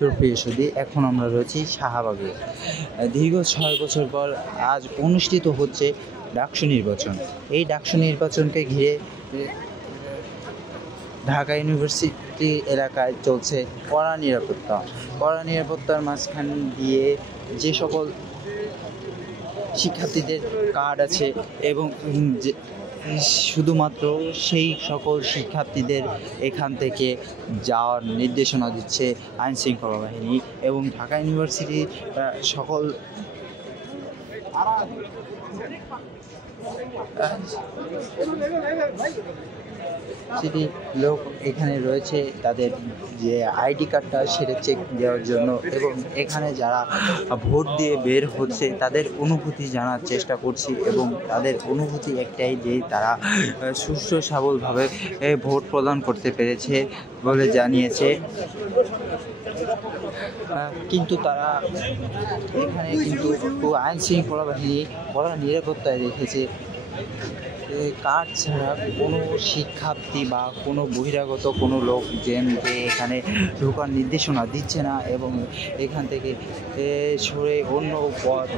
সুপ্রিয় সুধী, এখন আমরা রয়েছি শাহবাগে। দীর্ঘ 6 বছর পর আজ অনুষ্ঠিত হচ্ছে ডাকসু নির্বাচন। এই ডাকসু নির্বাচনকে ঘিরে ঢাকা ইউনিভার্সিটি এলাকায় চলছে কড়া নিরাপত্তা। কড়া নিরাপত্তার মাঝখান দিয়ে যে সকল শিক্ষার্থীদের কার্ড আছে এবং শুধুমাত্র সেই সকল শিক্ষার্থীদের এখান থেকে যাওয়ার নির্দেশনা দিচ্ছে আইন শৃঙ্খলা বাহিনী এবং ঢাকা ইউনিভার্সিটির সকল লোক এখানে রয়েছে তাদের যে আইডি কার্ডটা সেটা চেক দেওয়ার জন্য, এবং এখানে যারা ভোট দিয়ে বের হচ্ছে তাদের অনুভূতি জানার চেষ্টা করছি, এবং তাদের অনুভূতি একটাই যে তারা সুষ্ঠু সবলভাবে ভোট প্রদান করতে পেরেছে বলে জানিয়েছে। কিন্তু তারা এখানে কিন্তু আইন শৃঙ্খলা বাহিনী কড়া নিরাপত্তায় রেখেছে। কার্ড ছাড়া কোনো শিক্ষার্থী বা কোনো বহিরাগত কোনো লোক যে এখানে ঢোকার নির্দেশনা দিচ্ছে না, এবং এখান থেকে সরে অন্য পথ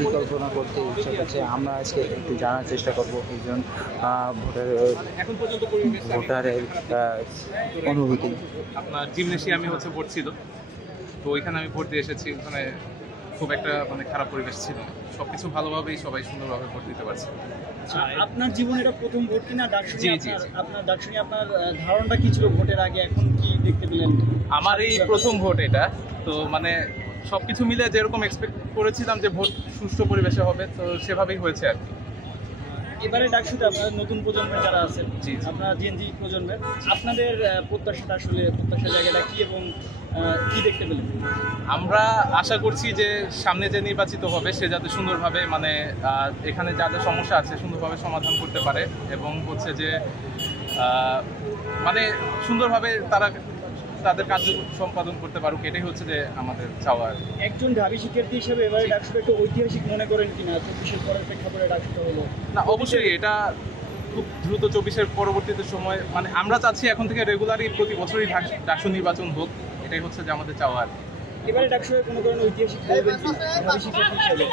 বিকল্পনা করতে ইচ্ছা করছে। আমরা আজকে একটু জানার চেষ্টা করব একজন ভোটারের অনুভূতি। আপনার জিমনেশিয়ামে ভোট ছিল, তো ওইখানে আমি ভোট দিয়ে এসেছি। ওখানে খুব একটা খারাপ পরিবেশ ছিল, সবকিছু ভালোভাবেই সবাই সুন্দরভাবে ভোট দিতে পারছে। আপনার জীবনে এটা প্রথম ভোট কিনা ডাকসু? জি জি। আপনার ডাকসু নিয়ে আপনার ধারণাটা কি ছিল ভোটের আগে, এখন কি দেখতে পেলেন? আমার এই প্রথম ভোট এটা, তো সবকিছু মিলে যেরকম এক্সপেক্ট করেছিলাম যে ভোট সুষ্ঠু পরিবেশে হবে, তো সেভাবেই হয়েছে আর কি। এবারে ডাকসুতে আপনার নতুন প্রজন্মের যারা আছেন, আপনারা জেনজি প্রজন্মের, আপনাদের প্রত্যাশাটা আসলে প্রত্যাশার জায়গাটা কি এবং কি দেখতে পেলেন? আমরা আশা করছি যে সামনে যে নির্বাচিত হবে সে যাতে সুন্দরভাবে এখানে যা যা সমস্যা আছে সুন্দরভাবে সমাধান করতে পারে, এবং যে সুন্দরভাবে তারা তাদের কার্য সম্পাদন করতে পারুক, এটাই যে আমাদের চাওয়া। একজন ঢাবি শিক্ষার্থী হিসেবে এবারে ডাকসুটা একটু ঐতিহাসিক মনে করেন কিনা? 24-এর পরের প্রেক্ষাপটে ডাকসুটা হলো না, অবশ্যই এটা খুব দ্রুত 24-এর পরবর্তীতে সময় আমরা চাচ্ছি এখন থেকে রেগুলারই প্রতি বছরই ডাকসু নির্বাচন হোক, এটাই যে আমাদের চাওয়া। এবারে ডাকসুর কোনো ধরনের ঐতিহাসিক বলবেন কি ঢাবি শিক্ষার্থী হিসেবে?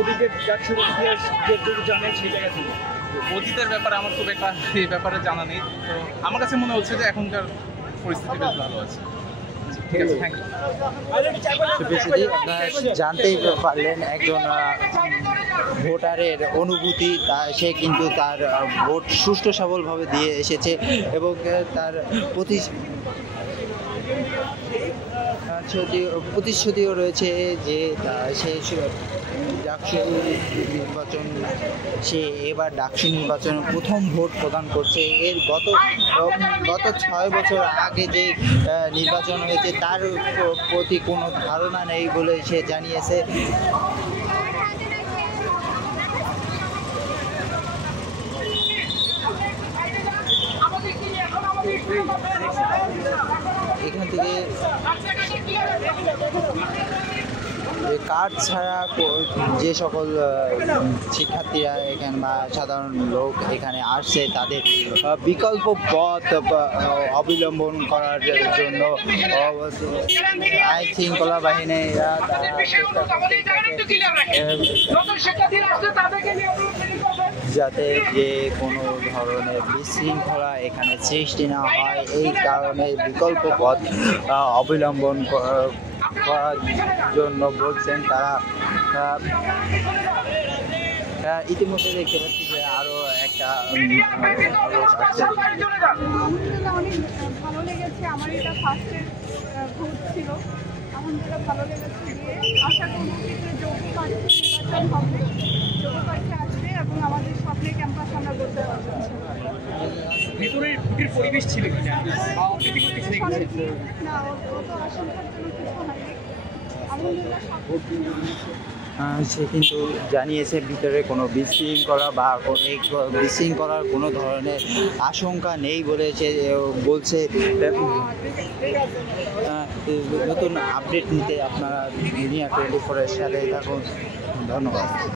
অতীতের ডাকসুর ইতিহাস যেটুকু জানেন সেই জায়গা থেকে। অতীতের ব্যাপারে আমার খুব একটা এই ব্যাপারে জানা নেই, তো আমার কাছে মনে হচ্ছে যে এখনকার পরিস্থিতি বেশ ভালো আছে। ঠিক আছে, থ্যাংক ইউ। আপনারা জানতেই পারলেন একজন ভোটারের অনুভূতি। সে কিন্তু তার ভোট সুষ্ঠু সবলভাবে দিয়ে এসেছে, এবং তার প্রতিশ্রুতিও রয়েছে যে সে এবার ডাকসু নির্বাচনে প্রথম ভোট প্রদান করছে। এর গত 6 বছর আগে যে নির্বাচন হয়েছে তার প্রতি কোনো ধারণা নেই বলে সে জানিয়েছে। এখান থেকে কার্ড ছাড়া যে সকল শিক্ষার্থীরা এখানে বা সাধারণ লোক এখানে আসছে তাদের বিকল্প পথ অবলম্বন করার জন্য আইন শৃঙ্খলা বাহিনীরা যাতে যে কোনো ধরনের বিশৃঙ্খলা এখানে সৃষ্টি না হয়, এই কারণে বিকল্প পথ অবলম্বন করার জন্য বলছেন তারা। ইতিমধ্যে দেখতে পাচ্ছি যে আরো একটা অনেক ভালো লেগেছে। আমার এটা ফার্স্টের ভোট ছিল, আলহামদুলিল্লাহ ভালো লেগেছে। দিয়ে আশা করছি যে যোগ্য প্রার্থী নির্বাচন হবে, যোগ্য প্রার্থী আসবে এবং আমাদের স্বপ্নের ক্যাম্পাস আমরা করতে পারবো। ভিতরের ভোটের পরিবেশ ছিল কিনা? না, অত আশঙ্কার জন্য কিছু হয়নি, আলহামদুলিল্লাহ সব। সে কিন্তু জানিয়েছে ভিতরে কোনো বিশৃঙ্খলার কোনো ধরনের আশঙ্কা নেই বলে সে বলছে। নতুন আপডেট নিতে আপনারা দুনিয়া 24-এর সাথে থাকুন। ধন্যবাদ।